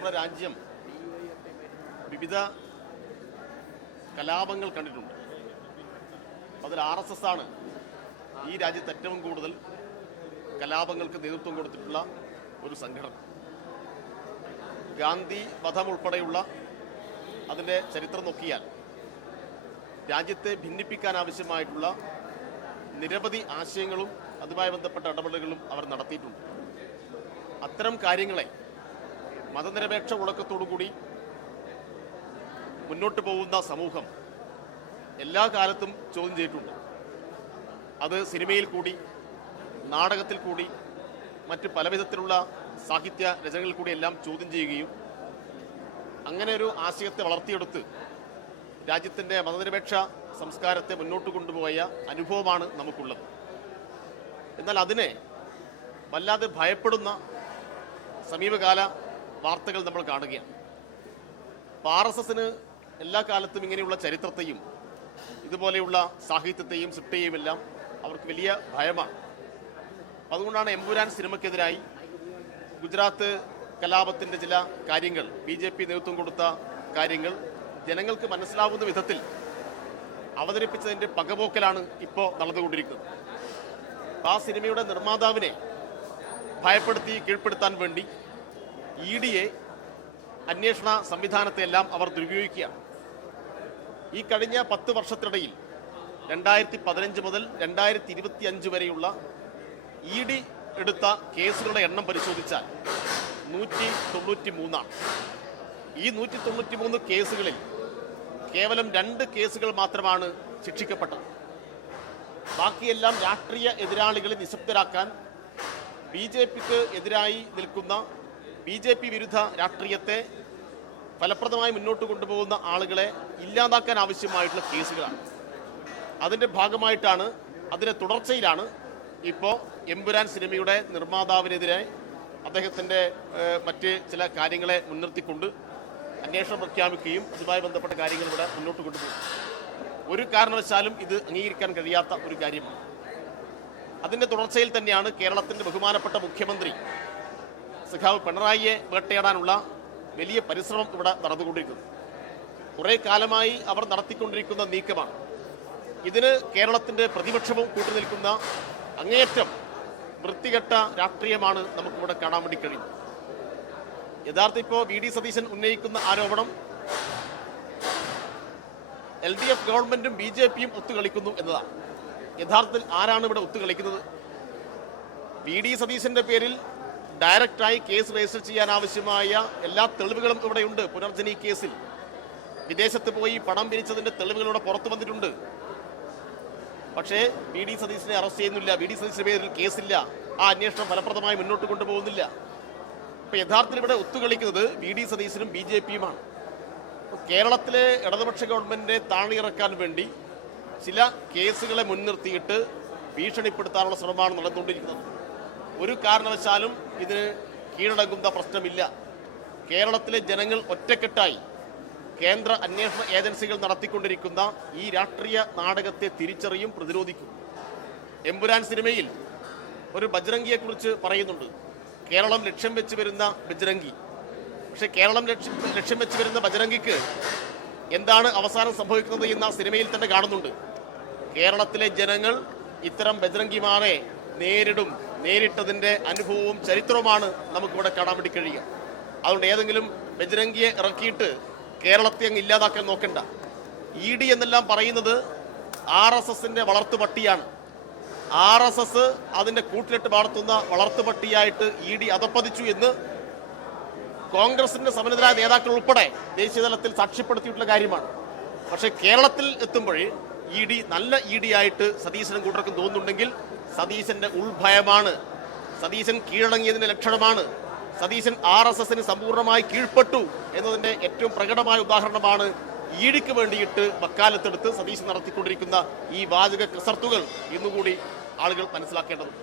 നമ്മുടെ രാജ്യം വിവിധ കലാപങ്ങൾ കണ്ടിട്ടുണ്ട്. അതിൽ RSS ആണ് ഈ രാജ്യത്ത് ഏറ്റവും കൂടുതൽ കലാപങ്ങൾക്ക് നേതൃത്വം കൊടുത്തിട്ടുള്ള ഒരു സംഘടന. ഗാന്ധി വധം ഉൾപ്പെടെയുള്ള അതിൻ്റെ ചരിത്രം നോക്കിയാൽ രാജ്യത്തെ ഭിന്നിപ്പിക്കാൻ ആവശ്യമായിട്ടുള്ള നിരവധി ആശയങ്ങളും അതുമായി ബന്ധപ്പെട്ട ഇടപെടലുകളും അവർ നടത്തിയിട്ടുണ്ട്. അത്തരം കാര്യങ്ങളെ മതനിരപേക്ഷ ഉളക്കത്തോടുകൂടി മുന്നോട്ട് പോകുന്ന സമൂഹം എല്ലാ കാലത്തും ചോദ്യം ചെയ്തിട്ടുണ്ട്. അത് സിനിമയിൽ കൂടി, നാടകത്തിൽ കൂടി, മറ്റ് പലവിധത്തിലുള്ള സാഹിത്യ രചനകളിൽ കൂടി എല്ലാം ചോദ്യം ചെയ്യുകയും അങ്ങനെ ഒരു ആശയത്തെ വളർത്തിയെടുത്ത് രാജ്യത്തിൻ്റെ മതനിരപേക്ഷ സംസ്കാരത്തെ മുന്നോട്ട് കൊണ്ടുപോയ അനുഭവമാണ് നമുക്കുള്ളത്. എന്നാൽ അതിനെ വല്ലാതെ ഭയപ്പെടുന്ന സമീപകാല വാർത്തകൾ നമ്മൾ കാണുകയാണ്. RSSന് എല്ലാ കാലത്തും ഇങ്ങനെയുള്ള ചരിത്രത്തെയും ഇതുപോലെയുള്ള സാഹിത്യത്തെയും സിട്ടയെയും എല്ലാം അവർക്ക് വലിയ ഭയമാണ്. അതുകൊണ്ടാണ് എമ്പുരാൻ സിനിമയ്ക്കെതിരായി ഗുജറാത്ത് കലാപത്തിൻ്റെ ചില കാര്യങ്ങൾ, BJP നേതൃത്വം കൊടുത്ത കാര്യങ്ങൾ ജനങ്ങൾക്ക് മനസ്സിലാവുന്ന വിധത്തിൽ അവതരിപ്പിച്ചതിൻ്റെ പകപോക്കലാണ് ഇപ്പോൾ നടന്നുകൊണ്ടിരിക്കുന്നത്. ആ സിനിമയുടെ നിർമ്മാതാവിനെ ഭയപ്പെടുത്തി കീഴ്പ്പെടുത്താൻ വേണ്ടി EDയെ, അന്വേഷണ സംവിധാനത്തെയെല്ലാം അവർ ദുരുപയോഗിക്കുകയാണ്. ഈ കഴിഞ്ഞ 10 വർഷത്തിനിടയിൽ 2015 മുതൽ 2025 വരെയുള്ള ED എടുത്ത കേസുകളുടെ എണ്ണം പരിശോധിച്ചാൽ 193 ആണ്. ഈ 193 കേസുകളിൽ കേവലം 2 കേസുകൾ മാത്രമാണ് ശിക്ഷിക്കപ്പെട്ടത്. ബാക്കിയെല്ലാം രാഷ്ട്രീയ എതിരാളികളെ നിശബ്ദരാക്കാൻ BJPക്ക് എതിരായി നിൽക്കുന്ന BJP വിരുദ്ധ രാഷ്ട്രീയത്തെ ഫലപ്രദമായി മുന്നോട്ട് കൊണ്ടുപോകുന്ന ആളുകളെ ഇല്ലാതാക്കാൻ ആവശ്യമായിട്ടുള്ള കേസുകളാണ്. അതിൻ്റെ ഭാഗമായിട്ടാണ്, അതിൻ്റെ തുടർച്ചയിലാണ് ഇപ്പോൾ എമ്പുരാൻ സിനിമയുടെ നിർമ്മാതാവിനെതിരെ അദ്ദേഹത്തിൻ്റെ മറ്റ് ചില കാര്യങ്ങളെ മുൻനിർത്തിക്കൊണ്ട് അന്വേഷണം പ്രഖ്യാപിക്കുകയും അതുമായി ബന്ധപ്പെട്ട കാര്യങ്ങൾ ഇവിടെ മുന്നോട്ട് കൊണ്ടുപോകും. ഒരു കാരണവശാലും ഇത് അംഗീകരിക്കാൻ കഴിയാത്ത ഒരു കാര്യമാണ്. അതിൻ്റെ തുടർച്ചയിൽ തന്നെയാണ് കേരളത്തിൻ്റെ ബഹുമാനപ്പെട്ട മുഖ്യമന്ത്രി സഖാവ് പിണറായിയെ വേട്ടയാടാനുള്ള വലിയ പരിശ്രമം ഇവിടെ നടന്നുകൊണ്ടിരിക്കുന്നത്. കുറേ കാലമായി അവർ നടത്തിക്കൊണ്ടിരിക്കുന്ന നീക്കമാണ്. ഇതിന് കേരളത്തിൻ്റെ പ്രതിപക്ഷവും കൂട്ടുനിൽക്കുന്ന അങ്ങേയറ്റം വൃത്തികെട്ട രാഷ്ട്രീയമാണ് നമുക്കിവിടെ കാണാൻ വേണ്ടി കഴിയും. യഥാർത്ഥം ഇപ്പോൾ VD സതീശൻ ഉന്നയിക്കുന്ന ആരോപണം LDF ഗവൺമെന്റും BJPയും ഒത്തുകളിക്കുന്നു എന്നതാണ്. യഥാർത്ഥത്തിൽ ആരാണ് ഇവിടെ ഒത്തുകളിക്കുന്നത്? VD സതീശന്റെ പേരിൽ ഡയറക്റ്റായി കേസ് രജിസ്റ്റർ ചെയ്യാൻ ആവശ്യമായ എല്ലാ തെളിവുകളും ഇവിടെയുണ്ട്. പുനർജനി കേസിൽ വിദേശത്ത് പോയി പണം പിരിച്ചതിന്റെ തെളിവുകൾ ഇവിടെ പുറത്തു വന്നിട്ടുണ്ട്. പക്ഷേ VD സതീശനെ അറസ്റ്റ് ചെയ്യുന്നില്ല. VD സതീശന്റെ പേരിൽ കേസില്ല. ആ അന്വേഷണം ഫലപ്രദമായി മുന്നോട്ട് കൊണ്ടുപോകുന്നില്ല. ഇപ്പൊ യഥാർത്ഥത്തിൽ ഇവിടെ ഒത്തുകളിക്കുന്നത് VD സതീശനും BJPയുമാണ്. കേരളത്തിലെ ഇടതുപക്ഷ ഗവൺമെന്റിനെ താണിയിറക്കാൻ വേണ്ടി ചില കേസുകളെ മുൻനിർത്തിയിട്ട് ഭീഷണിപ്പെടുത്താനുള്ള ശ്രമമാണ് നടന്നുകൊണ്ടിരിക്കുന്നത്. ഒരു കാരണവശാലും ഇതിന് കീഴടങ്ങുന്ന പ്രശ്നമില്ല. കേരളത്തിലെ ജനങ്ങൾ ഒറ്റക്കെട്ടായി കേന്ദ്ര അന്വേഷണ ഏജൻസികൾ നടത്തിക്കൊണ്ടിരിക്കുന്ന ഈ രാഷ്ട്രീയ നാടകത്തെ തിരിച്ചറിയും, പ്രതിരോധിക്കും. എമ്പുരാൻ സിനിമയിൽ ഒരു ബജ്രംഗിയെക്കുറിച്ച് പറയുന്നുണ്ട്. കേരളം ലക്ഷ്യം വെച്ച് വരുന്ന ബജ്രംഗി. പക്ഷെ കേരളം ലക്ഷ്യം വെച്ച് വരുന്ന ബജ്രംഗിക്ക് എന്താണ് അവസാനം സംഭവിക്കുന്നത് എന്ന് ആ സിനിമയിൽ തന്നെ കാണുന്നുണ്ട്. കേരളത്തിലെ ജനങ്ങൾ ഇത്തരം ബജ്രംഗിമാരെ നേരിട്ടതിൻ്റെ അനുഭവവും ചരിത്രവുമാണ് നമുക്കിവിടെ കാണാൻ വേണ്ടി കഴിയുക. അതുകൊണ്ട് ഏതെങ്കിലും ബജ്രംഗിയെ ഇറക്കിയിട്ട് കേരളത്തെ അങ്ങ് ഇല്ലാതാക്കാൻ നോക്കണ്ട. ED എന്നെല്ലാം പറയുന്നത് RSSന്റെ വളർത്തുപട്ടിയാണ്. RSS അതിൻ്റെ കൂട്ടിലിട്ട് വളർത്തുന്ന വളർത്തുപട്ടിയായിട്ട് ED അധപ്പതിച്ചു എന്ന് കോൺഗ്രസിന്റെ സമന്വിതരായ നേതാക്കൾ ഉൾപ്പെടെ ദേശീയതലത്തിൽ സാക്ഷ്യപ്പെടുത്തിയിട്ടുള്ള കാര്യമാണ്. പക്ഷേ കേരളത്തിൽ എത്തുമ്പോൾ ED നല്ല ED ആയിട്ട് സതീശനും കൂട്ടർക്കും തോന്നുന്നുണ്ടെങ്കിൽ സതീശന്റെ ഉൾഭയമാണ്. സതീശൻ കീഴടങ്ങിയതിന്റെ ലക്ഷണമാണ്. സതീശൻ RSSന് സമ്പൂർണ്ണമായി കീഴ്പ്പെട്ടു എന്നതിന്റെ ഏറ്റവും പ്രകടമായ ഉദാഹരണമാണ് EDക്ക് വേണ്ടിയിട്ട് വക്കാലത്തെടുത്ത് സതീശൻ നടത്തിക്കൊണ്ടിരിക്കുന്ന ഈ വാചക കസർത്തുകൾ. ഇന്നുകൂടി ആളുകൾ മനസ്സിലാക്കേണ്ടതുണ്ട്.